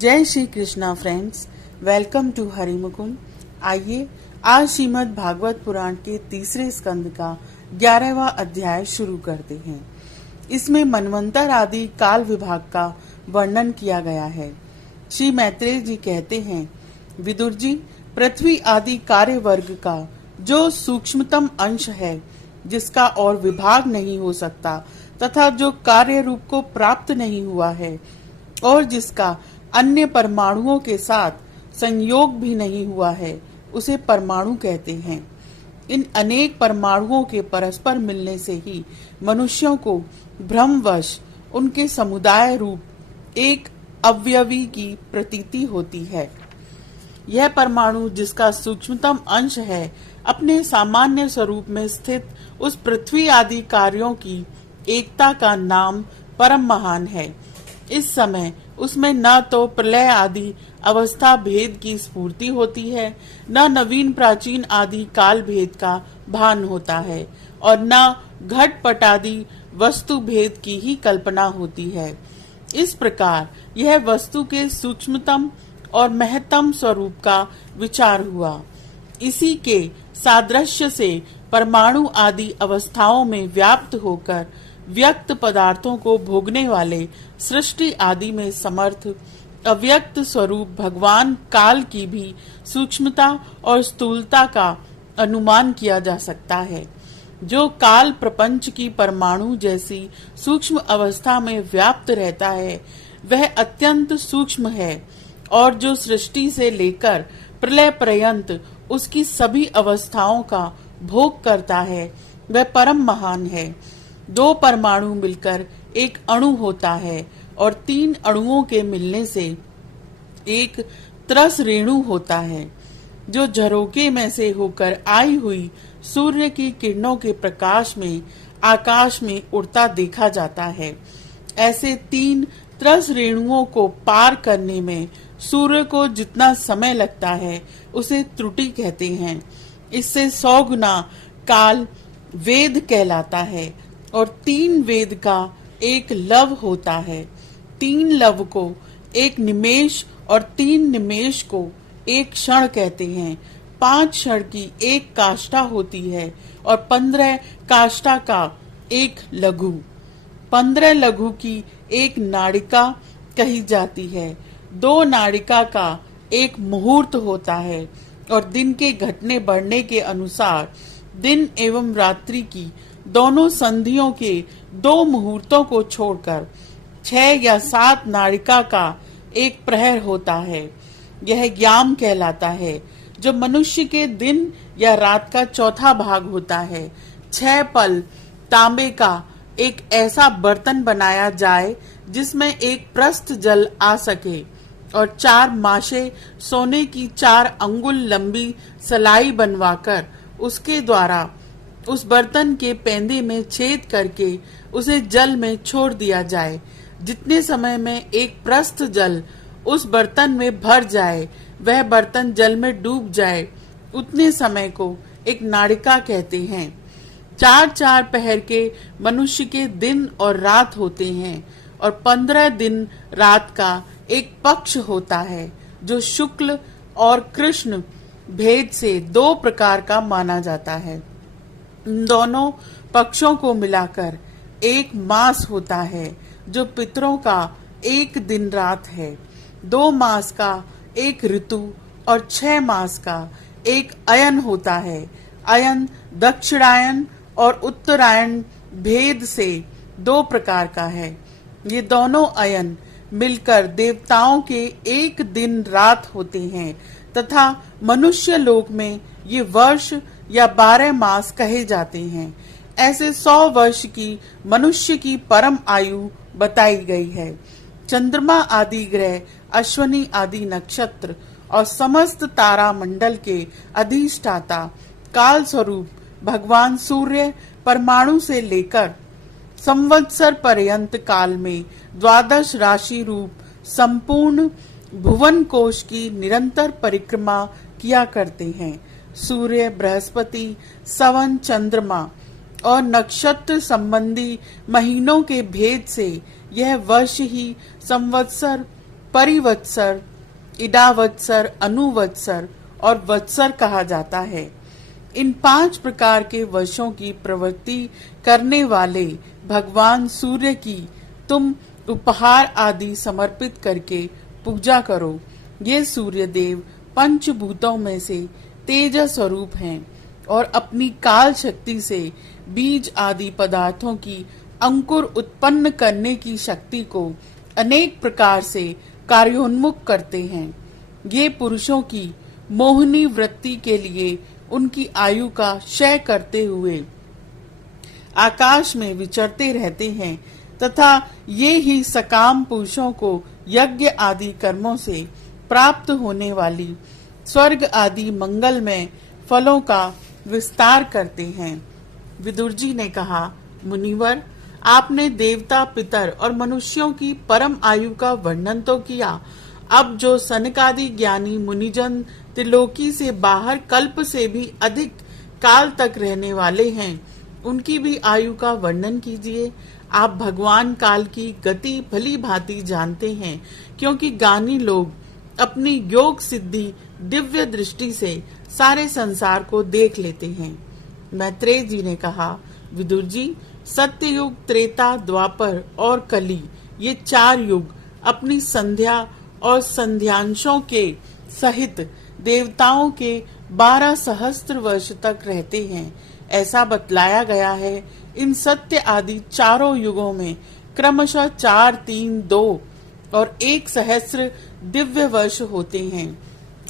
जय Shri Krishna friends, welcome to हरिमुकुम। आइए आज श्रीमद् भागवत पुराण के तीसरे स्कंद का 11वां अध्याय शुरू करते हैं। इसमें मनवंतर आदि काल विभाग का वर्णन किया गया है। श्री मैत्रेय जी कहते हैं, विदुर जी, पृथ्वी आदि कार्य वर्ग का जो सूक्ष्मतम अंश है, जिसका और विभाग नहीं हो सकता तथा जो कार्य रूप को प्राप्त नहीं हुआ है और जिसका अन्य परमाणुओं के साथ संयोग भी नहीं हुआ है, उसे परमाणु कहते हैं। इन अनेक परमाणुओं के परस्पर मिलने से ही मनुष्यों को भ्रमवश उनके समुदाय रूप एक अवयवी की प्रतीति होती है। यह परमाणु, जिसका सूक्ष्मतम अंश है, अपने सामान्य स्वरूप में स्थित उस पृथ्वी आदि कार्यों की एकता का नाम परम महान है। इस समय उसमें न तो प्रलय आदि अवस्था भेद की स्फूर्ति होती है, न नवीन प्राचीन आदि काल भेद का भान होता है और न घटपट आदि वस्तु भेद की ही कल्पना होती है। इस प्रकार यह वस्तु के सूक्ष्मतम और महत्तम स्वरूप का विचार हुआ। इसी के सादृश्य से परमाणु आदि अवस्थाओं में व्याप्त होकर व्यक्त पदार्थों को भोगने वाले सृष्टि आदि में समर्थ अव्यक्त स्वरूप भगवान काल की भी सूक्ष्मता और स्थूलता का अनुमान किया जा सकता है। जो काल प्रपंच की परमाणु जैसी सूक्ष्म अवस्था में व्याप्त रहता है, वह अत्यंत सूक्ष्म है, और जो सृष्टि से लेकर प्रलय पर्यंत उसकी सभी अवस्थाओं का भोग करता है, वह परम महान है। दो परमाणु मिलकर एक अणु होता है और तीन अणुओं के मिलने से एक त्रस रेणु होता है, जो झरोके में से होकर आई हुई सूर्य की किरणों के प्रकाश में आकाश में उड़ता देखा जाता है। ऐसे तीन त्रस रेणुओं को पार करने में सूर्य को जितना समय लगता है, उसे त्रुटि कहते हैं। इससे 100 गुना काल वेद कहलाता है और 3 वेद का एक लव होता है। 3 लव को एक निमेष और 3 निमेष को एक क्षण कहते हैं। 5 क्षण की एक काष्ठा होती है और 15 काष्ठा का एक लघु। 15 लघु की एक नाड़िका कही जाती है। 2 नाड़िका का एक मुहूर्त होता है और दिन के घटने बढ़ने के अनुसार दिन एवं रात्रि की दोनों संधियों के 2 मुहूर्तों को छोड़कर 6 या 7 नाड़िका का एक प्रहर होता है। यह याम कहलाता है, जो मनुष्य के दिन या रात का चौथा भाग होता है। 6 पल तांबे का एक ऐसा बर्तन बनाया जाए जिसमें एक प्रस्थ जल आ सके, और 4 माशे सोने की 4 अंगुल लंबी सलाई बनवाकर उसके द्वारा उस बर्तन के पेंदे में छेद करके उसे जल में छोड़ दिया जाए। जितने समय में एक प्रस्थ जल उस बर्तन में भर जाए, वह बर्तन जल में डूब जाए, उतने समय को एक नाड़िका कहते हैं। 4-4 पहर के मनुष्य के दिन और रात होते हैं और 15 दिन रात का एक पक्ष होता है, जो शुक्ल और कृष्ण भेद से 2 प्रकार का माना जाता है। इन दोनों पक्षों को मिलाकर एक मास होता है, जो पितरों का एक दिन रात है। 2 मास का एक ऋतु और 6 मास का एक अयन होता है। अयन दक्षिणायन और उत्तरायण भेद से 2 प्रकार का है। ये दोनों अयन मिलकर देवताओं के एक दिन रात होते हैं तथा मनुष्य लोक में ये वर्ष या 12 मास कहे जाते हैं। ऐसे 100 वर्ष की मनुष्य की परम आयु बताई गई है। चंद्रमा आदि ग्रह, अश्वनी आदि नक्षत्र और समस्त तारा मंडल के अधिष्ठाता काल स्वरूप भगवान सूर्य परमाणु से लेकर संवत्सर पर्यंत काल में 12 राशि रूप संपूर्ण भुवन कोश की निरंतर परिक्रमा किया करते हैं। सूर्य, बृहस्पति, सवन, चंद्रमा और नक्षत्र संबंधी महीनों के भेद से यह वर्ष ही संवत्सर परिवत्सर, इडावत्सर, अनुवत्सर और वत्सर कहा जाता है। इन 5 प्रकार के वर्षों की प्रवृत्ति करने वाले भगवान सूर्य की तुम उपहार आदि समर्पित करके पूजा करो। ये सूर्य देव पंचभूतों में से तेज स्वरूप हैं और अपनी काल शक्ति से बीज आदि पदार्थों की अंकुर उत्पन्न करने की शक्ति को अनेक प्रकार से कार्योन्मुख करते हैं। ये पुरुषों की मोहिनी वृत्ति के लिए उनकी आयु का क्षय करते हुए आकाश में विचरते रहते हैं तथा ये ही सकाम पुरुषों को यज्ञ आदि कर्मों से प्राप्त होने वाली स्वर्ग आदि मंगलमय फलों का विस्तार करते हैं। विदुर जी ने कहा, मुनिवर, आपने देवता, पितर और मनुष्यों की परम आयु का वर्णन तो किया, अब जो सनकादि ज्ञानी मुनिजन त्रिलोकी से बाहर कल्प से भी अधिक काल तक रहने वाले हैं, उनकी भी आयु का वर्णन कीजिए। आप भगवान काल की गति भली भांति जानते हैं, क्योंकि ज्ञानी लोग अपनी योग सिद्धि दिव्य दृष्टि से सारे संसार को देख लेते हैं। मैत्रेय जी ने कहा, विदुर जी, सत्ययुग, त्रेता, द्वापर और कली, ये 4 युग अपनी संध्या और संध्यांशों के सहित देवताओं के 12 सहस्त्र वर्ष तक रहते हैं, ऐसा बतलाया गया है। इन सत्य आदि चारों युगों में क्रमशः 4, 3, 2 और 1 सहस्त्र दिव्य वर्ष होते हैं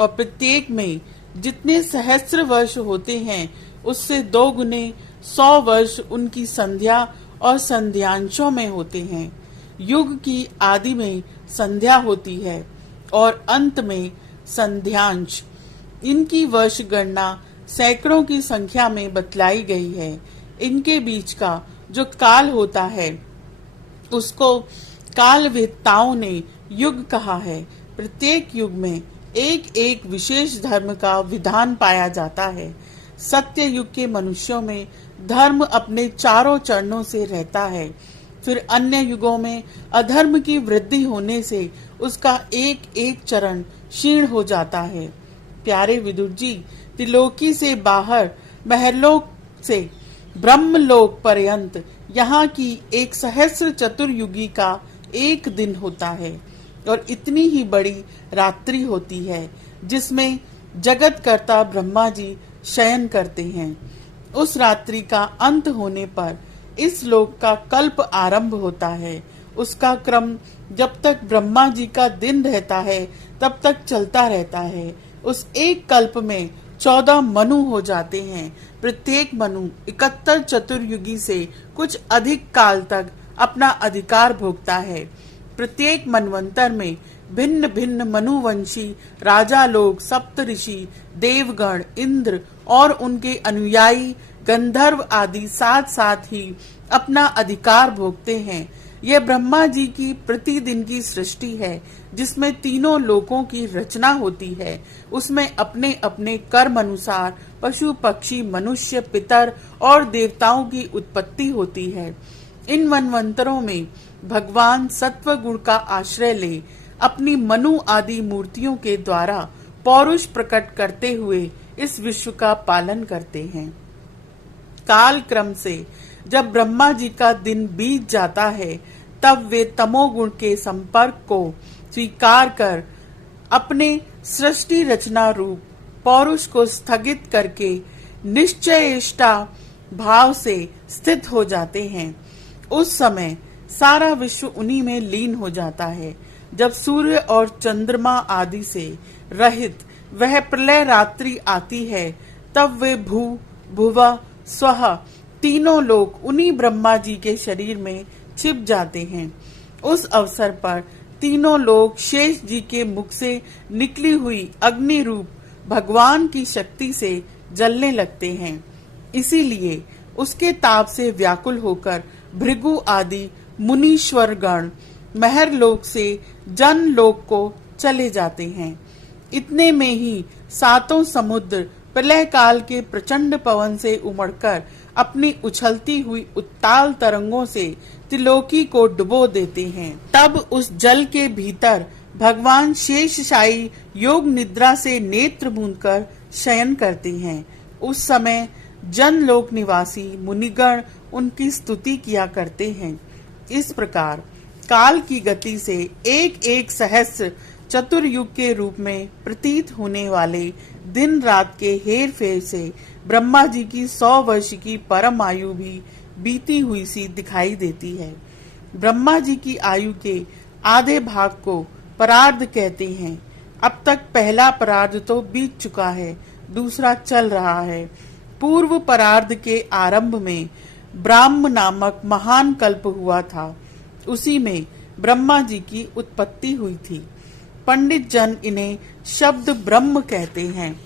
और प्रत्येक में जितने सहस्त्र वर्ष होते हैं उससे 2 गुने 100 वर्ष उनकी संध्या और संध्यांशों में होते हैं। युग की आदि में संध्या होती है और अंत में संध्यांश। इनकी वर्ष गणना सैकड़ों की संख्या में बतलाई गई है। इनके बीच का जो काल होता है उसको कालवेत्ताओं ने युग कहा है। प्रत्येक युग में एक एक विशेष धर्म का विधान पाया जाता है। सत्य युग के मनुष्यों में धर्म अपने चारों चरणों से रहता है, फिर अन्य युगों में अधर्म की वृद्धि होने से उसका एक एक चरण क्षीण हो जाता है। प्यारे विदुर जी, त्रिलोकी से बाहर महलोक से ब्रह्मलोक पर्यंत यहाँ की 1 सहस्त्र चतुर्युगी का एक दिन होता है और इतनी ही बड़ी रात्रि होती है जिसमें जगत कर्ता ब्रह्मा जी शयन करते हैं। उस रात्रि का अंत होने पर इस लोक का कल्प आरंभ होता है। उसका क्रम जब तक ब्रह्मा जी का दिन रहता है तब तक चलता रहता है। उस एक कल्प में 14 मनु हो जाते हैं। प्रत्येक मनु 71 चतुर्युगी से कुछ अधिक काल तक अपना अधिकार भोगता है। प्रत्येक मनवंतर में भिन्न भिन्न मनुवंशी राजा लोग, सप्तऋषि, देवगण, इंद्र और उनके अनुयायी गंधर्व आदि साथ साथ ही अपना अधिकार भोगते हैं। यह ब्रह्मा जी की प्रतिदिन की सृष्टि है जिसमें तीनों लोकों की रचना होती है। उसमें अपने अपने कर्म अनुसार पशु, पक्षी, मनुष्य, पितर और देवताओं की उत्पत्ति होती है। इन मनवंतरों में भगवान सत्व गुण का आश्रय ले अपनी मनु आदि मूर्तियों के द्वारा पौरुष प्रकट करते हुए इस विश्व का पालन करते हैं। काल क्रम से जब ब्रह्मा जी का दिन बीत जाता है तब वे तमोगुण के संपर्क को स्वीकार कर अपने सृष्टि रचना रूप पौरुष को स्थगित करके निश्चयेष्टा भाव से स्थित हो जाते हैं। उस समय सारा विश्व उन्हीं में लीन हो जाता है। जब सूर्य और चंद्रमा आदि से रहित वह प्रलय रात्रि आती है तब वे भू, भुव, स्वः तीनों लोग उन्हीं ब्रह्मा जी के शरीर में छिप जाते हैं। उस अवसर पर तीनों लोग शेष जी के मुख से निकली हुई अग्नि रूप भगवान की शक्ति से जलने लगते हैं। इसीलिए उसके ताप से व्याकुल होकर भृगु आदि मुनीश्वर गण महर लोक से जन लोक को चले जाते हैं। इतने में ही 7 समुद्र प्रलय काल के प्रचंड पवन से उमड़कर अपनी उछलती हुई उत्ताल तरंगों से त्रिलोकी को डुबो देते हैं। तब उस जल के भीतर भगवान शेषशायी योग निद्रा से नेत्र मूंदकर शयन करते हैं। उस समय जनलोक निवासी मुनिगण उनकी स्तुति किया करते हैं। इस प्रकार काल की गति से एक एक सहस्र चतुर्युग के रूप में प्रतीत होने वाले दिन रात के हेर फेर से ब्रह्मा जी की 100 वर्ष की परम आयु भी बीती हुई सी दिखाई देती है। ब्रह्मा जी की आयु के आधे भाग को परार्ध कहते हैं। अब तक पहला परार्ध तो बीत चुका है, दूसरा चल रहा है। पूर्व परार्ध के आरंभ में ब्राह्म नामक महान कल्प हुआ था। उसी में ब्रह्मा जी की उत्पत्ति हुई थी। पंडित जन इन्हें शब्द ब्रह्म कहते हैं।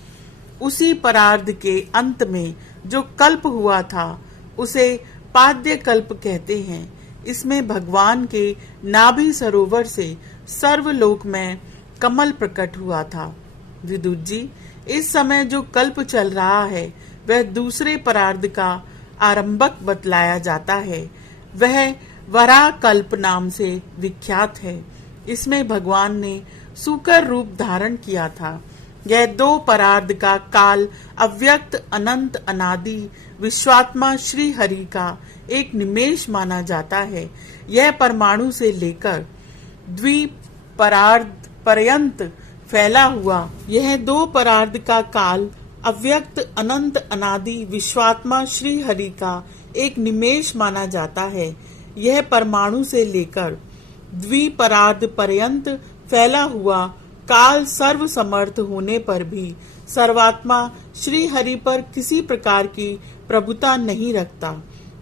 उसी परार्ध के अंत में जो कल्प हुआ था उसे पाद्य कल्प कहते हैं। इसमें भगवान के नाभि सरोवर से सर्वलोक में कमल प्रकट हुआ था। विदुर जी, इस समय जो कल्प चल रहा है वह दूसरे परार्ध का आरंभक बतलाया जाता है। वह वराह कल्प नाम से विख्यात है। इसमें भगवान ने सूकर रूप धारण किया था। यह 2 परार्ध का काल अव्यक्त अनंत अनादि विश्वात्मा श्री हरि का एक निमेष माना जाता है। यह परमाणु से लेकर द्वीप परार्ध पर्यंत फैला हुआ यह 2 परार्ध का काल अव्यक्त अनंत अनादि विश्वात्मा श्री हरि का एक निमेष माना जाता है। यह परमाणु से लेकर द्विपरार्ध पर्यंत फैला हुआ काल सर्व समर्थ होने पर भी सर्वात्मा श्री हरि पर किसी प्रकार की प्रभुता नहीं रखता।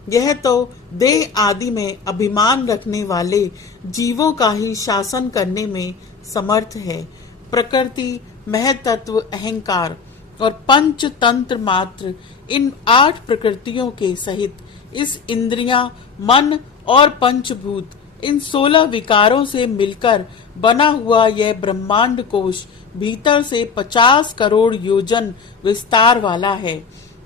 यह तो देह आदि में अभिमान रखने वाले जीवों का ही शासन करने में समर्थ है। प्रकृति, महतत्व, अहंकार और पंच तंत्र मात्र इन 8 प्रकृतियों के सहित इस इंद्रियां, मन और पंचभूत इन 16 विकारों से मिलकर बना हुआ यह ब्रह्मांड कोश भीतर से 50 करोड़ योजन विस्तार वाला है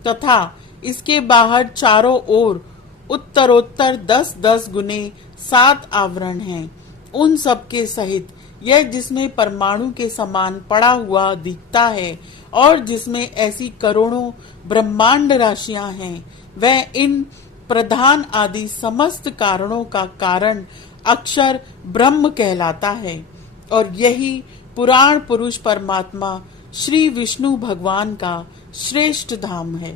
तथा इसके बाहर चारों ओर उत्तरोत्तर 10-10 गुने 7 आवरण हैं। उन सब के सहित यह जिसमें परमाणु के समान पड़ा हुआ दिखता है और जिसमें ऐसी करोड़ों ब्रह्मांड राशियां हैं, वह इन प्रधान आदि समस्त कारणों का कारण अक्षर ब्रह्म कहलाता है और यही पुराण पुरुष परमात्मा श्री विष्णु भगवान का श्रेष्ठ धाम है।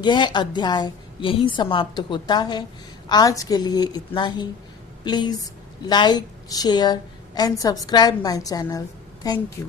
यह अध्याय यहीं समाप्त होता है। आज के लिए इतना ही। Please like, share and subscribe my channel. Thank you.